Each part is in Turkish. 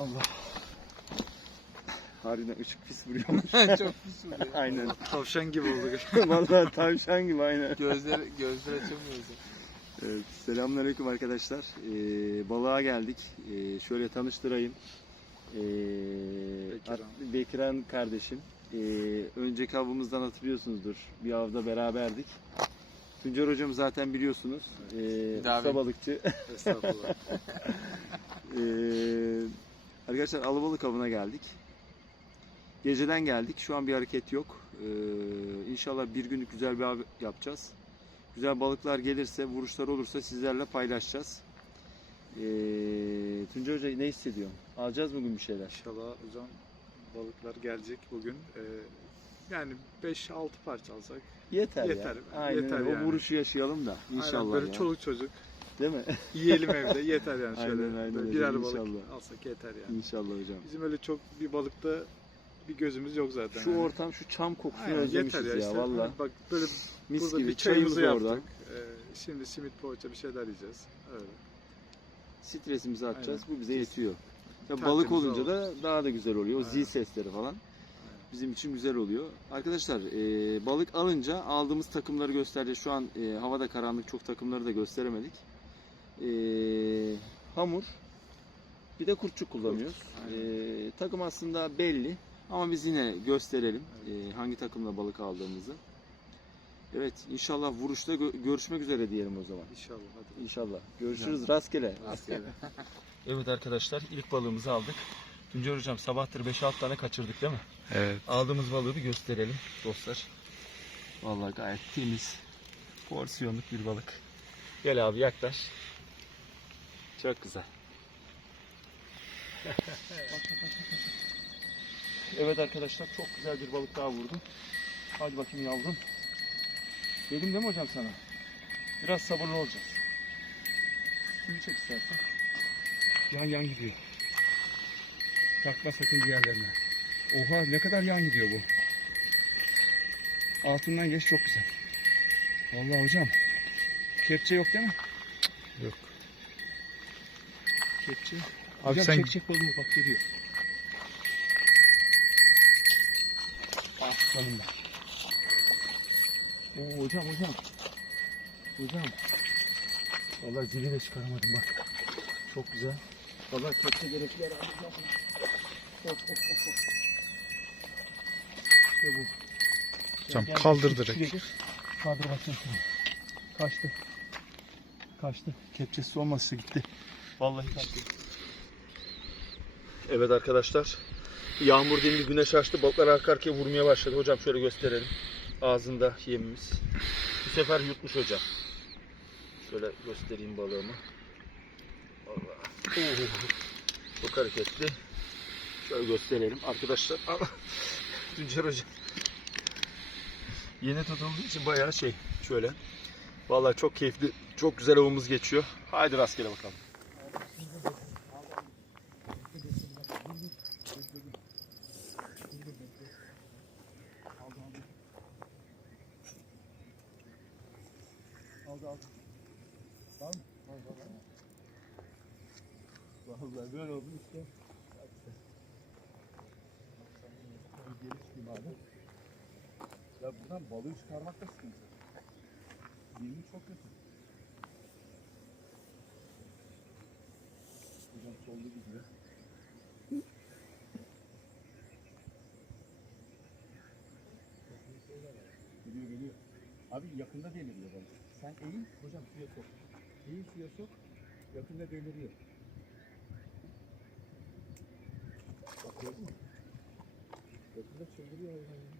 Allah. Harbiden ışık pis vuruyormuş. Çok pis vuruyor. aynen. Tavşan gibi olduk. Vallahi tavşan gibi aynen. Gözler, gözler açamıyoruz. Evet, selamünaleyküm arkadaşlar. Ee, balığa geldik. Ee, şöyle tanıştırayım. Ee, Bekiran. Bekiran kardeşim. Ee, önceki avımızdan hatırlıyorsunuzdur. Bir avda beraberdik. Tuncer hocam zaten biliyorsunuz. Ee, usta balıkçı. Estağfurullah. Ee, arkadaşlar alabalık avına geldik. Geceden geldik. Şu an bir hareket yok. Ee, inşallah bir günlük güzel bir av yapacağız. Güzel balıklar gelirse, vuruşlar olursa sizlerle paylaşacağız. Ee, Tuncay Hoca ne hissediyorsun? Alacağız bugün bir şeyler. İnşallah hocam balıklar gelecek bugün. Ee, yani 5-6 parça alsak. Yeter, Yeter, ya. Aynen yeter öyle. O yani. vuruşu yaşayalım da Aynen inşallah böyle ya. çoluk çocuk Değil mi? yiyelim evde yeter yani şöyle. Aynen, aynen Böyle birer balık inşallah. alsak yeter yani. inşallah hocam. Bizim öyle çok bir balıkta bir gözümüz yok zaten. Şu yani. ortam, şu çam kokusunu Aynen, özlemişiz yeter ya, ya, işte. valla. Hani Bak böyle Mis burada gibi bir çayımız çayımızı yaptık. Ee, şimdi simit poğaça bir şeyler yiyeceğiz. Öyle. Stresimizi atacağız. Bu bize yetiyor. Tertemiz balık olunca da daha da güzel oluyor. O zil Aynen. sesleri falan bizim için güzel oluyor. Arkadaşlar e, balık alınca aldığımız takımları göstereceğiz. Şu an e, havada karanlık çok takımları da gösteremedik. E, hamur bir de kurtçuk kullanıyoruz. Kurt, E, takım aslında belli ama biz yine gösterelim e, hangi takımla balık aldığımızı. Evet inşallah vuruşta gö- görüşmek üzere diyelim o zaman. İnşallah hadi. İnşallah. Görüşürüz. Rastgele. Rastgele. Evet arkadaşlar ilk balığımızı aldık. Tuncer hocam sabahtır 5-6 tane kaçırdık değil mi? Evet. Aldığımız balığı bir gösterelim dostlar. Vallahi gayet temiz. Porsiyonluk bir balık. Gel abi yaklaş. Çok güzel. evet arkadaşlar çok güzel bir balık daha vurdum. Hadi bakayım yavrum. Dedim değil mi hocam sana? Biraz sabırlı olacağız. Suyu çek istersen. Yan yan gidiyor. Takma sakın diğerlerine. Oha ne kadar yan gidiyor bu. Altından geç çok güzel. Vallahi hocam. Kepçe yok değil mi? Yok. Kepçe. Abi hocam sen- çek çek balığı bak geliyor. Ah sonunda. Oo hocam hocam. Hocam. Vallahi zili de çıkaramadım bak. Çok güzel. Vallahi kepçe gerekli of of of. İşte bu. Hocam Gel, kaldır direkt. Kaldır bakayım şunu. Kaçtı. Kaçtı. Kepçesi olmazsa gitti. Vallahi kaçtı. Evet arkadaşlar. Yağmur dindi, güneş açtı. Balıklar arka arkaya vurmaya başladı. Hocam şöyle gösterelim. Ağzında yemimiz. Bu sefer yutmuş hocam. Şöyle göstereyim balığımı. Allah. Oo. Çok hareketli. Şöyle gösterelim arkadaşlar. Tuncer hocam. Yeni tutulduğu için bayağı şey şöyle. Vallahi çok keyifli, çok güzel avımız geçiyor. Haydi rastgele bakalım. Vallahi böyle oldu işte. Ya buradan balığı çıkarmak da sıkıntı. Yemi çok kötü. Hocam soldu gidiyor. Geliyor geliyor. Abi yakında deliriyor balık. Sen eğil hocam suya sok. Eğil suya sok. Yakında deliriyor. Bak gördün mü? Yakında çıldırıyor hayvan ya.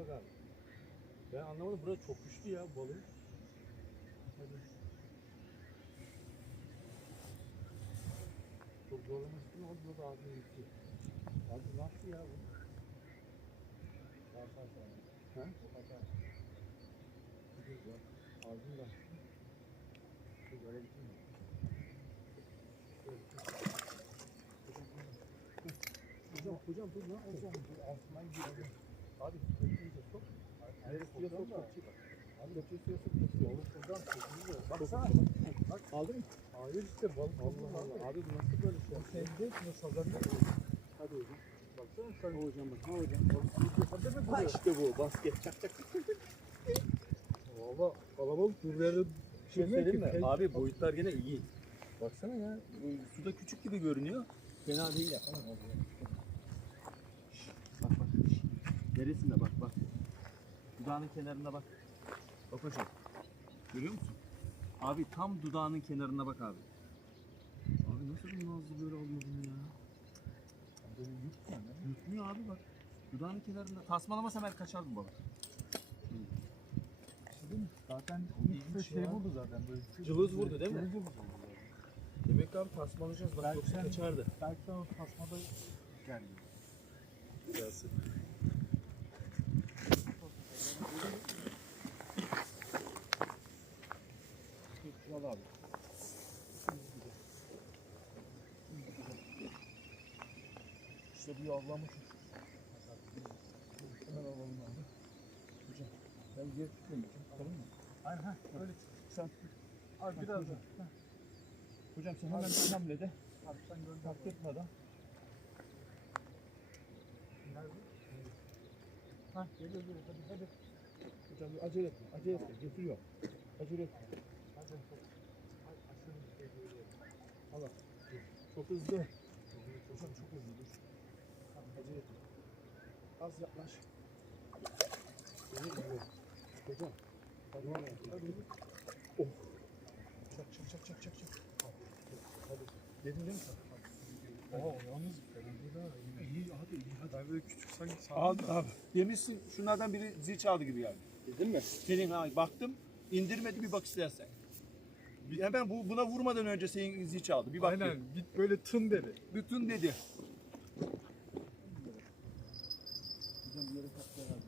Şuna bak abi. Ben anlamadım burada çok güçlü ya balık. Hadi. Çok zorlaması ne oldu burada ağzına gitti. Abi yaptı ya bu? Sağ sağ. Gidiyor ya. Ağzını da açtı. Çok öyle bitti mi? Hocam, hocam dur lan hocam. Dur altından giriyor. Abi, kırmızı sok. Hayır suya sok bak. Abi de suya sok tutuyor. Oradan tutuyor. Baksana. Bak aldın mı? Hayır işte balık. Allah Allah. Abi bu nasıl böyle şey? Sen değil mi? Sazan Hadi hocam. Baksana sen. Hocam bak. Ha hocam. Ha işte bu. Basket. Çak çak çak çak. Valla kalabalık türleri Şey söyleyeyim mi? Abi boyutlar gene iyi. Baksana ya. Suda küçük gibi görünüyor. Fena değil ya. Tamam oldu ya. Bak bak. Neresinde bak bak. Dudağının kenarında bak. Bak hocam. Görüyor musun? Abi tam dudağının kenarına bak abi. Abi nasıl bu nazlı böyle mı ya? Yutmuyor abi bak. Dudağının kenarında. Tasmalamasa hemen kaçar bu balık. Zaten ilk şey buldu zaten. Böyle Cılız vurdu değil mi? Cılız vurdu. Demek ki abi tasmalayacağız. Bak Belki yoksa kaçardı. Belki de o tasmada geldi. Biraz. Al abi. Yavlamış. Hemen alalım abi. Hocam ben geri tutmayayım. Tamam mı? Aynen ha öyle tut. Sen. Abi biraz da. Hocam sen hemen bir hamle de. Abi sen etmeden. Nerede? Ha geliyor geliyor hadi hadi. Hocam acele etme. Acele etme. Götürüyor. Acele etme. Hadi. Allah. Çok hızlı. Hocam çok hızlı. Acele etme. Az yaklaş. Hocam. Hadi hadi. Oh. Çak çak çak çak çak çak. Hadi. Dedin değil mi sen? Oo yalnız iyi hadi iyi hadi. Ben böyle küçük sanki sandım. abi. Yemişsin şunlardan biri zil çaldı gibi yani. Dedin mi? Senin ha baktım indirmedi bir bak istersen. Bir- Hemen bu, buna vurmadan önce senin zil çaldı. Bir bak. Aynen git böyle tın dedi. Bütün dedi. Hocam bir yere taktı herhalde.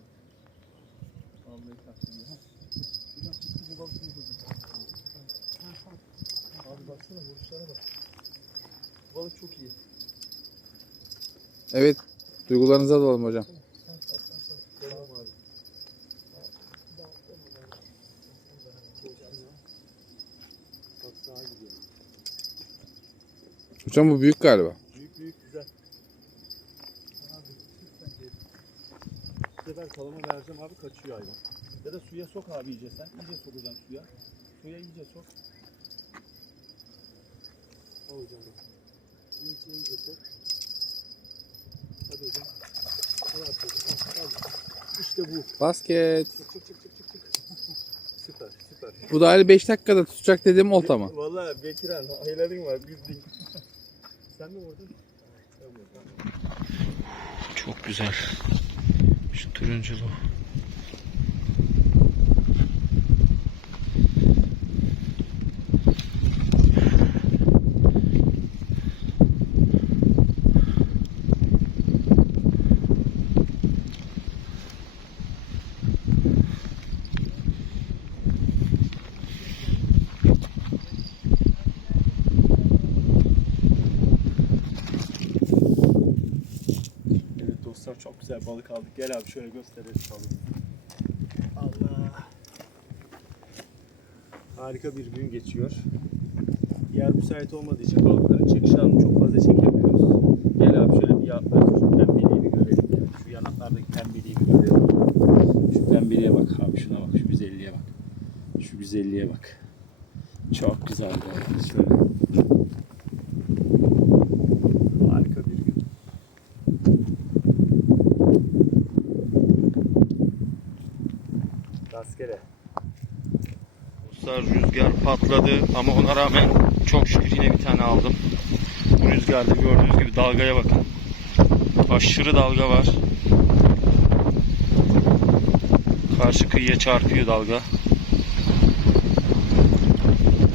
Vallahi taktı ya. Hocam çıktı bu balık iyi hocam. Abi baksana vuruşlara bak. Balık çok iyi. Evet. Duygularınıza dalalım hocam. Sen sar sen sar. Tamam abi. Bak sağa gidiyor. Hocam bu büyük galiba. Büyük büyük güzel. Bu sefer kalama vereceğim abi kaçıyor hayvan. Ya da suya sok abi iyice sen. İyice sokacaksın suya. Suya iyice sok. Al hocam içine iyice sok. Hadi hocam. Al, al. İşte bu. Basket. Çık çık çık çık çık. süper süper. Bu da Ali 5 dakikada tutacak dediğim olta mı? Valla Bekiran hayların var bildin. Sen mi vurdun? Çok güzel. Şu turunculu. Evet dostlar çok güzel balık aldık. Gel abi şöyle gösterelim balığı. Allah. Harika bir gün geçiyor. Yer müsait olmadığı için balıkların çekiş alanını çok fazla çekemiyoruz. Gel abi şöyle bir yanaklarda şu pembeliği bir görelim. ya. Şu yanaklardaki pembeliği bir görelim. Şu pembeliğe bak abi şuna bak. Şu güzelliğe bak. Şu güzelliğe bak. Çok güzel. Şöyle. Harika bir gün. Rastgele. Dostlar rüzgar patladı ama ona rağmen çok şükür yine bir tane aldım. Bu rüzgarda gördüğünüz gibi dalgaya bakın. Aşırı dalga var. Karşı kıyıya çarpıyor dalga.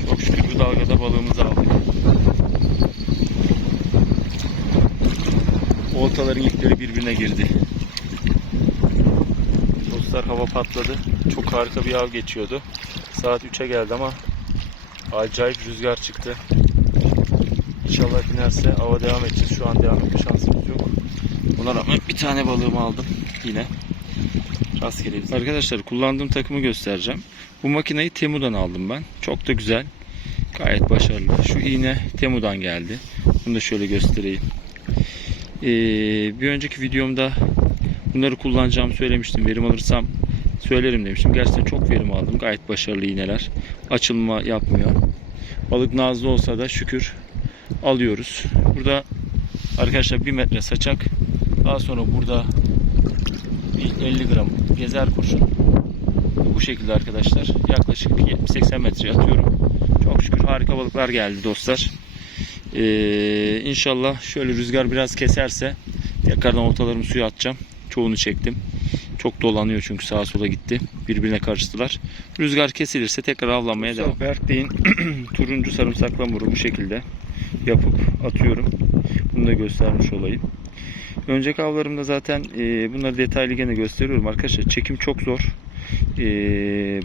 Çok şükür bu dalgada balığımızı aldık. Oltaların ipleri birbirine girdi. Dostlar hava patladı. Çok harika bir av geçiyordu. Saat 3'e geldi ama acayip rüzgar çıktı. İnşallah dinerse ava devam edeceğiz. Şu an devam etme şansımız yok. Buna rağmen bir tane balığımı aldım yine. Rastgele Arkadaşlar kullandığım takımı göstereceğim. Bu makineyi Temu'dan aldım ben. Çok da güzel. Gayet başarılı. Şu iğne Temu'dan geldi. Bunu da şöyle göstereyim. Ee, bir önceki videomda bunları kullanacağımı söylemiştim. Verim alırsam söylerim demiştim. Gerçekten çok verim aldım. Gayet başarılı iğneler. Açılma yapmıyor. Balık nazlı olsa da şükür alıyoruz. Burada arkadaşlar 1 metre saçak. Daha sonra burada bir 50 gram gezer kurşun. Bu şekilde arkadaşlar. Yaklaşık 70-80 metre atıyorum. Çok şükür harika balıklar geldi dostlar. Ee, inşallah şöyle rüzgar biraz keserse tekrardan ortalarımı suya atacağım. Çoğunu çektim. Çok dolanıyor çünkü sağa sola gitti. Birbirine karıştılar. Rüzgar kesilirse tekrar avlanmaya devam. Berkbey'in turuncu sarımsaklamuru bu şekilde yapıp atıyorum. Bunu da göstermiş olayım. Önceki avlarımda zaten e, bunları detaylı gene gösteriyorum arkadaşlar. Çekim çok zor. E,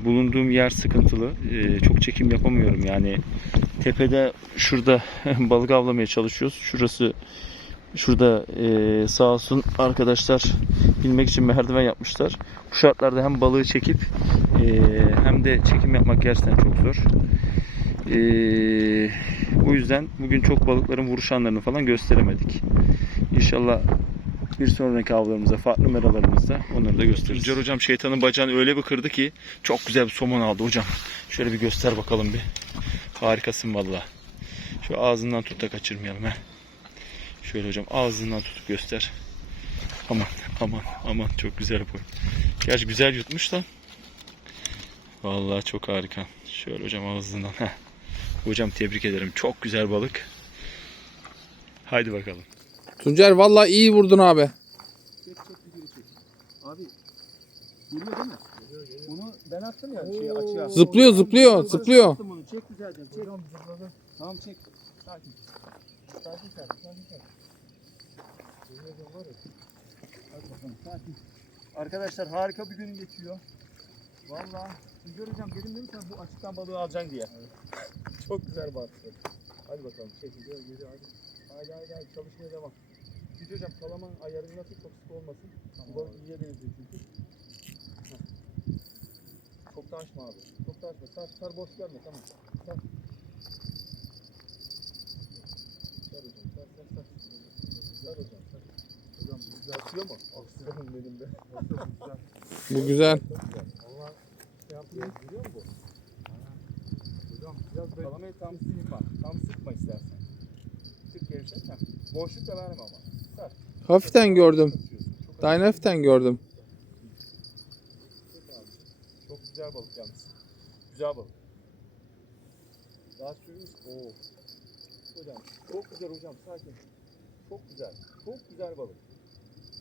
bulunduğum yer sıkıntılı. E, çok çekim yapamıyorum. Yani tepede şurada balık avlamaya çalışıyoruz. Şurası şurada e, sağ olsun arkadaşlar bilmek için merdiven yapmışlar. Bu şartlarda hem balığı çekip e, hem de çekim yapmak gerçekten çok zor. E, o yüzden bugün çok balıkların vuruş anlarını falan gösteremedik. İnşallah bir sonraki avlarımızda, farklı meralarımızda onları da gösteririz. Tuncer hocam şeytanın bacağını öyle bir kırdı ki çok güzel bir somon aldı hocam. Şöyle bir göster bakalım bir. Harikasın valla. Şu ağzından tut da kaçırmayalım he. Şöyle hocam ağzından tutup göster. Aman aman aman çok güzel boy. Gerçi güzel yutmuş da. Vallahi çok harika. Şöyle hocam ağzından. Heh. Hocam tebrik ederim. Çok güzel balık. Haydi bakalım. Tuncer vallahi iyi vurdun abi. Çek çek çek. Abi. Geliyor değil mi? Bunu ben attım ya şey açığa. Zıplıyor zıplıyor zıplıyor. Attım bunu. Çek güzelce. Çek. Tamam çek. Sakin. Sakin sakin. Sakin sakin. Hadi. Arkadaşlar harika bir gün geçiyor. Vallahi Güzel hocam dedim değil mi sen bu açıktan balığı alacaksın diye. Çok güzel battı. Hadi bakalım çek gidiyor geliyor hadi. Haydi haydi haydi çalışmaya devam. Güzel hocam kalaman ayarını nasıl çok sık olmasın. Bu balık iyiye benziyor çünkü. Heh. Çok da açma abi. Çok da açma. Sar, sar boş gelme tamam. Sar. Sar hocam sar sar sar. Sar hocam sar. Hocam bu güzel. Kalamayı tam sıkma. Tam sıkma. Sık gevşet. Boşluk da verme ama. Hafiften gördüm. Yeni hafiften gördüm. Çok güzel balık yalnız. Güzel balık. Daha sürmüş. Oo. Hocam çok güzel hocam sakin. Çok güzel. Çok güzel balık.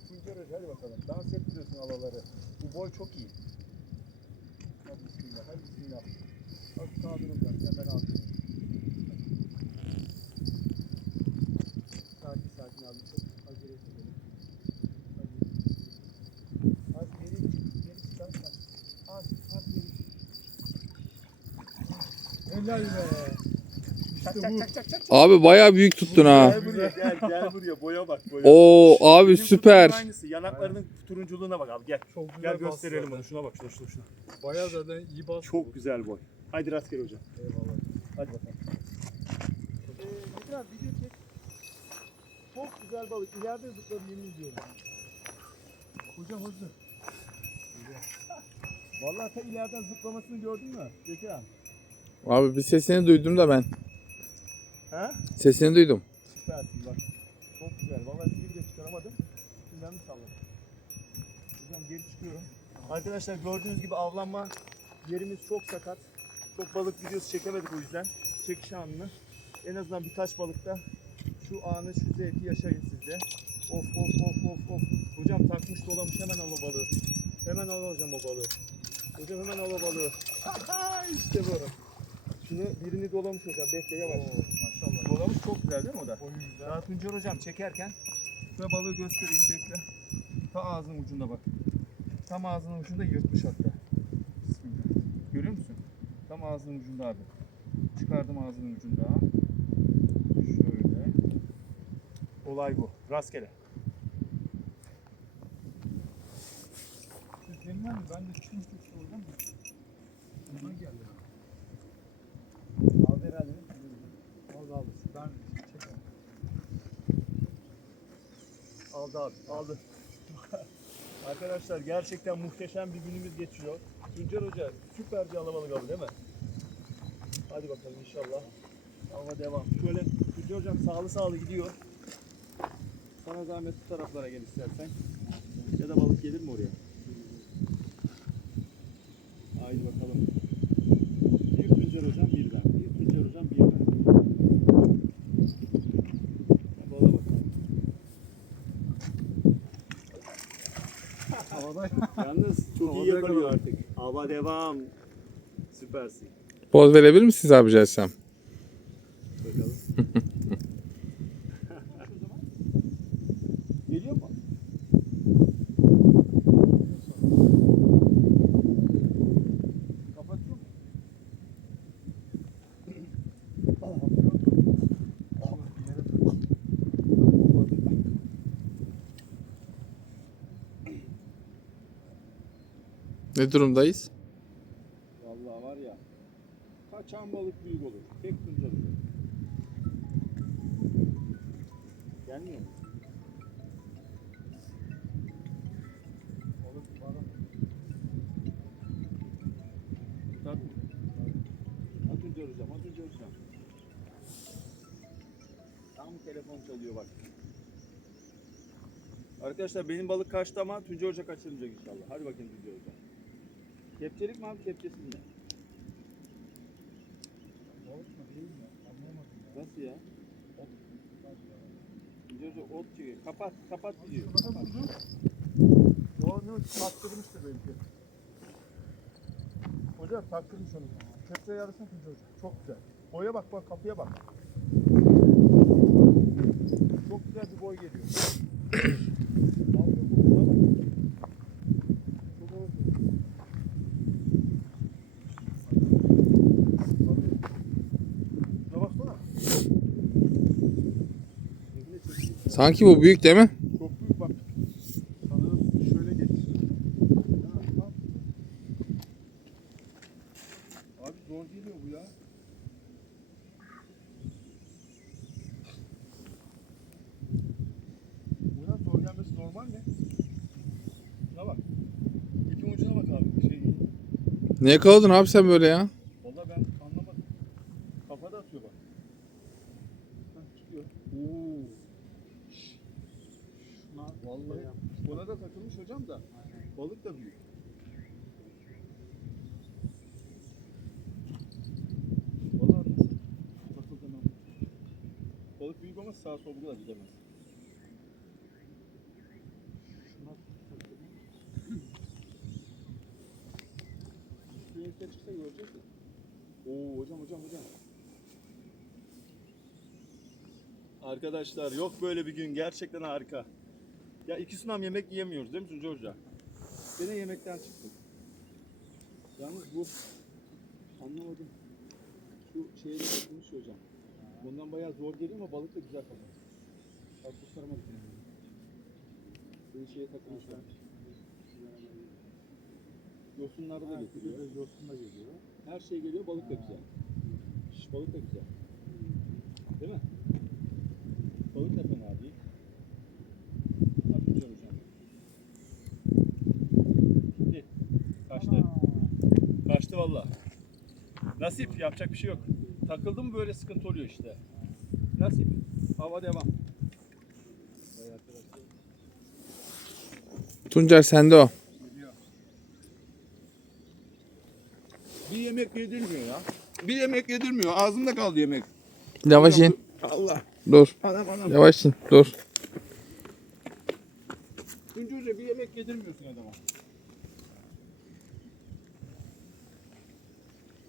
Tuncer Hoca hadi bakalım. Dans ettiriyorsun alaları. Bu boy çok iyi. Hadi bismillah. Hadi bismillah. Hadi. Sen ben atıyorum. Sakin sakin abi. Çok acele etmeyelim. Hadi. Geri, geri çıkarsan. Az, az geri. Helal be. Çak çak çak çak çak. Abi bayağı büyük tuttun ha. Gel buraya gel gel buraya boya bak boya. Oo abi Bizim süper. Aynısı. Yanaklarının turunculuğuna bak abi gel. Çok güzel Gel gösterelim onu. Şuna bak şuna şuna şuna. Bayağı zaten iyi bastı. Çok güzel boy. Haydi rastgele hocam. Eyvallah. Hadi bakalım. Ee, video çek. Çok güzel balık. İleride zıpladı yemin ediyorum. Hocam hızlı. Vallahi ta ileriden zıplamasını gördün mü? Metin abi. Abi bir sesini duydum da ben. Ha? Sesini duydum. Süpersin bak. Çok güzel. Vallahi sizi de çıkaramadım. Şimdiden mi salladım? Hocam geri çıkıyorum. Arkadaşlar gördüğünüz gibi avlanma yerimiz çok sakat. Çok balık videosu çekemedik o yüzden. Çekiş anını. En azından birkaç balıkta şu anı, şu zevki yaşayın siz de. Of of of of of. Hocam takmış dolamış hemen al o balığı. Hemen al hocam o balığı. Hocam hemen al o balığı. işte bu. Şunu birini dolamış hocam. Bekle yavaş. Maşallah. Dolamış çok güzel değil mi o da? Güzel. Daha Tuncer hocam çekerken şöyle balığı göstereyim bekle. Ta ağzının ucunda bak. Tam ağzının ucunda yırtmış hatta. Bismillah. Görüyor musun? Tam ağzının ucunda abi. Çıkardım ağzının ucunda. Şöyle. Olay bu. Rastgele. geldi. Ben de çıkmıştım işte oradan da. Ondan geldi. Aldı herhalde. Aldı aldı. Ben çekerim. Aldı abi. Aldı. Arkadaşlar gerçekten muhteşem bir günümüz geçiyor. Tuncer Hoca süper bir alabalık aldı değil mi? Hadi bakalım inşallah. Ama devam. Şöyle Tuncer Hocam sağlı sağlı gidiyor. Sana zahmet bu taraflara gel istersen. Ya da balık gelir mi oraya? Haydi bakalım. Bir Tuncer Hocam bir ben. Bir Tuncer Hocam bir ben. Balığa bakalım. Havada Yalnız çok iyi yakalıyor artık. Hava devam. Süpersin. Poz verebilir misiniz abi rica etsem? Bakalım. Geliyor mu? Kapatıyor mu? Ne durumdayız? Vallahi var ya. Kaçan balık büyük olur. Tek olur. Gelmiyor mu? Balık balık. Tabii. Atınca hocam, atınca hocam. Tam telefon çalıyor bak. Arkadaşlar benim balık kaçtı ama Tunca Hoca kaçırmayacak inşallah. Hadi bakayım Tunca Hoca. Kepçelik mi abi kepçesiz. Nasıl ya? Tunca Hoca ot çekiyor. Kapat, kapat diyor. Bana vurdu. O onu taktırmıştır belki. Hocam taktırmış onu. Kepçe yarısını hocam. Çok güzel. Boya bak bak kapıya bak. Çok güzel bir boy geliyor. Alıyor mu? Buna bak. Çok ağır geliyor. Şuna baksana. Eline çekti. Sanki bu büyük değil mi? Çok büyük bak. Sanırım şöyle bak. Abi zor geliyor bu ya. Buna zor gelmesi normal mi? Şuna bak. İpin ucuna bak abi. Şey, Ne yakaladın abi sen böyle ya? Valla ben anlamadım. Kafada atıyor bak. Hah, çıkıyor. Oo. Şuna, vallahi buna da takılmış hocam da. Balık da büyük. Valla nasıl takıldı lan? Balık büyük ama sağa sola da gidemez. Şuna takıldı. Üstüne görecek mi? Oo hocam hocam hocam. Arkadaşlar yok böyle bir gün gerçekten harika. Ya iki sunam yemek yiyemiyoruz değil mi Tunca Hoca? Gene yemekten çıktık. Yalnız bu anlamadım. Şu şeye de takılmış ya hocam. Bundan bayağı zor geliyor ama balık da güzel kalıyor. Bak kurtaramadık yani. Bir şeye takılmış var. Yosunları da getiriyor. Yosun da geliyor. Her şey geliyor, balık da güzel. Şş, balık da güzel. Değil mi? Balık da fena değil. Hadi hocam hocam. Gitti. Kaçtı. Kaçtı valla. Nasip, yapacak bir şey yok. Takıldı mı böyle sıkıntı oluyor işte. Nasip. Hava devam. Tuncer sende o. yemek yedirmiyor ya. Bir yemek yedirmiyor. Ağzımda kaldı yemek. Yavaş in. Allah. Dur. Anam anam. Yavaş in. Dur. Hoca bir yemek yedirmiyorsun adama.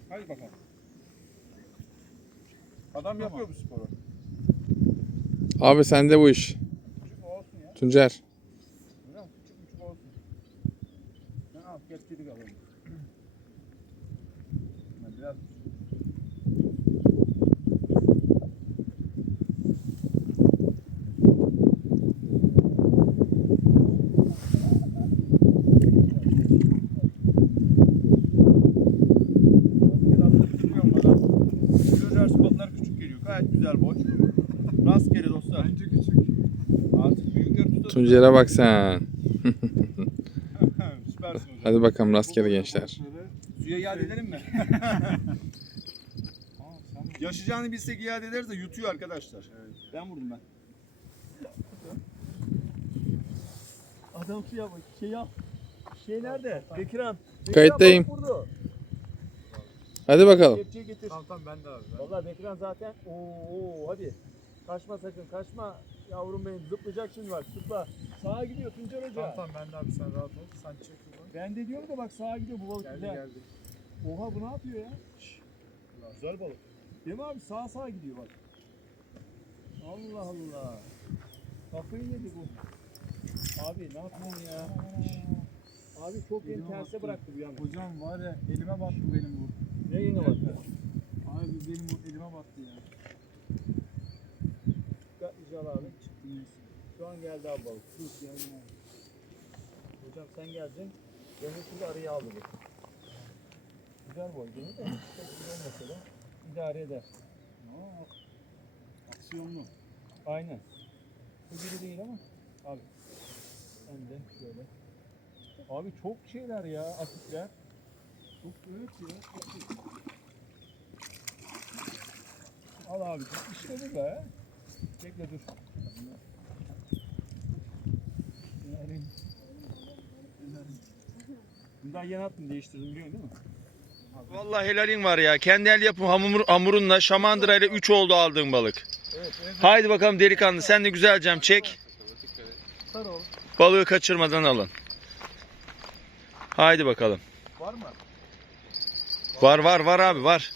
Hadi bakalım. Adam yapıyor bu sporu. Abi sende bu iş. Olsun ya. Tuncer. Değil mi? Küçük küçük olsun. Ben al kepçelik alalım. Ben biraz Tuncer'e bak sen. Süpersin hocam. Hadi bakalım rastgele gençler. Suya iade edelim mi? Yaşayacağını bilsek iade ederiz de yutuyor arkadaşlar. Ben vurdum ben. Adam suya bak. Şey al. Şey nerede? Bekirhan. Bekirhan Kayıttayım. vurdu. Hadi bakalım. Kepçeyi getir. Tamam tamam ben de abi. Vallahi Bekirhan zaten. Oo hadi. Kaçma sakın kaçma. Yavrum benim zıplayacak şimdi bak zıpla. Sağa gidiyor Tuncer Hoca. Tamam tamam ben de abi sen rahat ol. Sen çek buradan. Ben de diyorum da bak sağa gidiyor bu balık Geldi güzel. geldi. Oha bu ne yapıyor ya? Güzel balık. Değil mi abi? Sağa sağa gidiyor bak. Allah Allah. Kafayı yedi bu. Abi ne yapıyorsun ya? Abi çok beni Elime terse bıraktı bu yalnız. Hocam var ya elime battı benim bu. Ne yine bak. Abi benim bu elime battı ya. Dikkatlice al abi. Şu an geldi abi balık. Abi. Hocam sen geleceksin. Benim şimdi araya aldı bu. Güzel boy değil mi? Çok güzel mesela. İdare eder. Aa, aksiyonlu. Aynen. Bu gibi değil ama. Abi. Sen de şöyle. Abi çok şeyler ya asitler. Çok evet ya. iyi. Al abi. İşte bu be. Bekle dur. Bundan yeni attım değiştirdim biliyorsun değil mi? Vallahi helalin var ya. Kendi el yapımı hamur, hamurunla şamandıra ile 3 oldu aldığın balık. Haydi bakalım delikanlı sen de güzelcem çek. Balığı kaçırmadan alın. Haydi bakalım. Var mı? Var var var abi var.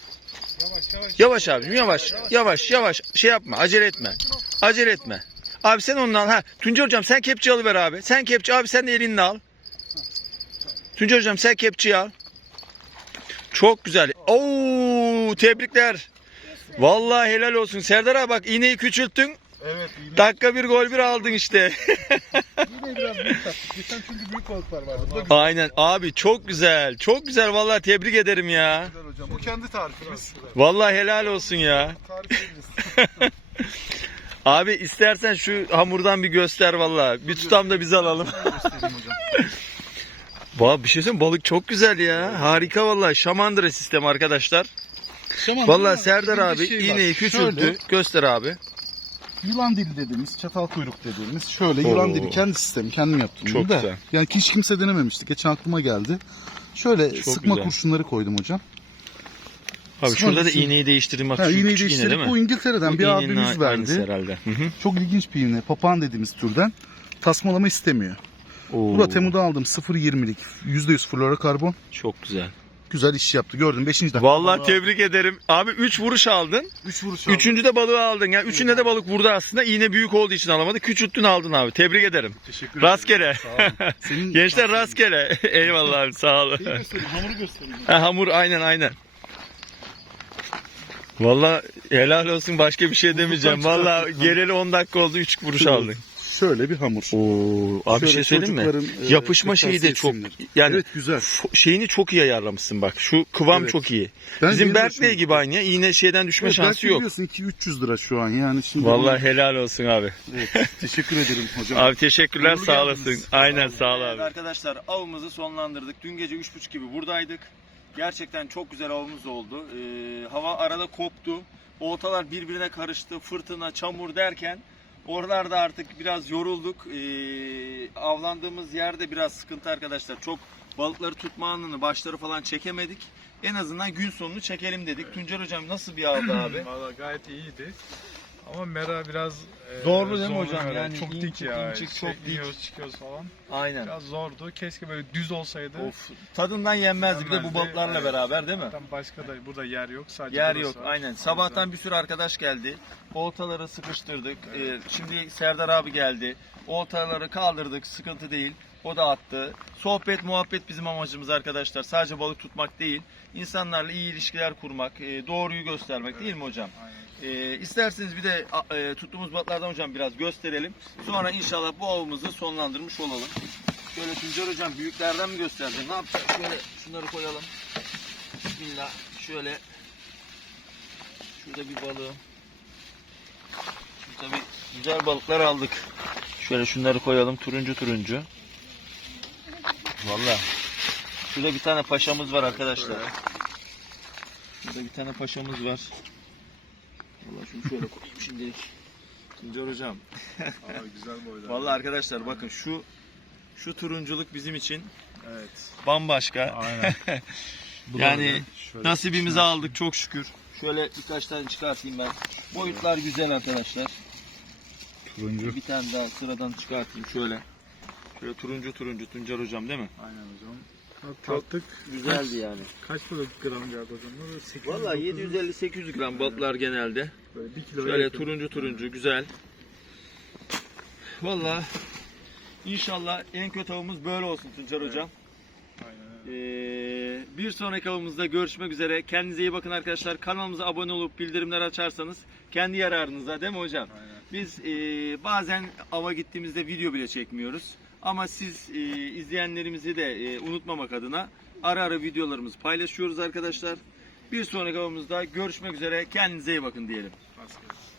Yavaş yavaş. Yavaş abim yavaş. Yavaş yavaş. Şey yapma acele etme. Acele etme. Abi sen onu al. Ha, Tunca hocam sen kepçe alıver abi. Sen kepçe abi sen de elinle al. Tunca hocam sen kepçeyi al. Çok güzel. Oo tebrikler. Vallahi helal olsun. Serdar abi bak iğneyi küçülttün. Evet yine, Dakika bir gol bir aldın işte. yine biraz büyük taktık. Geçen çünkü büyük balıklar vardı. Bu da güzel Aynen abi çok güzel. Çok güzel vallahi tebrik ederim ya. hocam. Bu kendi tarifimiz. Vallahi helal olsun ya. Tarifimiz. Abi istersen şu hamurdan bir göster vallahi. Bir tutam da biz alalım. Valla bir şey söyleyeyim balık çok güzel ya. Harika vallahi. Şamandıra sistemi arkadaşlar. Şaman Vallahi ama Serdar abi şey iğneyi küçülttü. Şöyle, Göster abi. yılan dili dediğimiz, çatal kuyruk dediğimiz şöyle yılan Oo. dili kendi sistemi kendim yaptım. Çok da. güzel. Yani hiç kimse denememişti. Geçen aklıma geldi. Şöyle Çok sıkma güzel. kurşunları koydum hocam. Abi Sıkma şurada da iğneyi değiştirdim bak. Ha, şu iğneyi küçük iğne değiştirip değil mi? bu İngiltere'den Bu bir iğnenin abimiz aynısı verdi. herhalde. Hı hı. Çok ilginç bir iğne. Papağan dediğimiz türden. Tasmalama istemiyor. Oo, Bu da Temu'da aldım 0.20'lik. %100 florokarbon. Çok güzel. Güzel iş yaptı. Gördüm 5. dakika. Vallahi tebrik ederim. Abi 3 vuruş aldın. 3 vuruş aldım. Üçüncü de balığı aldın. Yani üçünde de balık vurdu aslında. İğne büyük olduğu için alamadı. Küçülttün aldın abi. Tebrik ederim. Teşekkür Rastgele. Sağ olun. Senin Gençler rastgele. Eyvallah abi sağ olun. Şeyi göstereyim, hamuru göstereyim. Ha, hamur aynen aynen. Valla helal olsun başka bir şey demeyeceğim. Valla geleli 10 dakika oldu 3 vuruş aldın. Şöyle bir hamur. Oo, abi bir Şöyle şey söyleyeyim mi? e, Yapışma şeyi de çok kırtasiye yani evet güzel. şeyini çok iyi ayarlamışsın bak. Şu kıvam Evet. çok iyi. Ben Bizim Berkley gibi aynı. Yine şeyden düşme Evet, şansı yok. biliyorsun 2-300 lira şu an yani şimdi. Vallahi helal olsun abi. Evet, teşekkür ederim hocam. Abi teşekkürler Uğurlu sağ olasın. Aynen sağ ol Evet abi. arkadaşlar avımızı sonlandırdık. Dün gece 3.30 gibi buradaydık. Gerçekten çok güzel avımız oldu. Ee, hava arada koptu. Oltalar birbirine karıştı. Fırtına, çamur derken oralarda artık biraz yorulduk. Ee, avlandığımız yerde biraz sıkıntı arkadaşlar. Çok balıkları tutma anını, başları falan çekemedik. En azından gün sonunu çekelim dedik. Tuncer hocam nasıl bir avdı abi? Valla gayet iyiydi. Ama Mera biraz e, Zorlu değil mi hocam? Mera. Yani çok dik ya. in çık, Şey, çok dik. iniyoruz çıkıyoruz falan. Aynen. Biraz zordu. Keşke böyle düz olsaydı. Of, tadından yenmezdi bir de bu balıklarla Evet. beraber değil mi? Zaten başka da burada yer yok. Sadece Yer yok var. aynen. Sabahtan bir sürü arkadaş geldi. Oltaları sıkıştırdık. Ee, şimdi Serdar abi geldi. Oltaları kaldırdık. Sıkıntı değil. O da attı. Sohbet, muhabbet bizim amacımız arkadaşlar. Sadece balık tutmak değil. İnsanlarla iyi ilişkiler kurmak, e, doğruyu göstermek değil mi hocam? E, isterseniz bir de e, tuttuğumuz balıklardan hocam biraz gösterelim. Sonra inşallah bu avımızı sonlandırmış olalım. Şöyle Tuncer hocam büyüklerden mi göstereceğim? Ne yapacağız? Şöyle şunları koyalım. Bismillah. Şöyle Şurada bir balığı. Şimdi tabii güzel balıklar aldık. Şöyle şunları koyalım turuncu turuncu. Vallahi. Şurada bir tane paşamız var arkadaşlar. Şurada bir tane paşamız var. Vallahi şunu şöyle koyayım şimdilik. Tuncer hocam. güzel boylar. Vallahi arkadaşlar bakın şu şu turunculuk bizim için Evet. bambaşka. Aynen. Yani Şöyle nasibimizi aldık çok şükür. Şöyle birkaç tane çıkartayım ben. Boyutlar güzel arkadaşlar. turuncu. Bir tane daha sıradan çıkartayım şöyle. Şöyle turuncu turuncu Tuncer hocam değil mi? Aynen hocam. Çok güzeldi yani. Kaç para gram geldi hocam? Böyle 800, Vallahi 900, 750-800 gram balıklar genelde. Böyle 1 kilo Şöyle turuncu turuncu güzel. Vallahi inşallah en kötü avımız böyle olsun Tuncer hocam. Aynen öyle. Ee, bir sonraki avımızda görüşmek üzere. Kendinize iyi bakın arkadaşlar. Kanalımıza abone olup bildirimler açarsanız kendi yararınıza değil mi hocam? Aynen. Biz e, bazen ava gittiğimizde video bile çekmiyoruz. Ama siz e, izleyenlerimizi de e, unutmamak adına ara ara videolarımızı paylaşıyoruz arkadaşlar. Bir sonraki avımızda görüşmek üzere. Kendinize iyi bakın diyelim. Rastgele.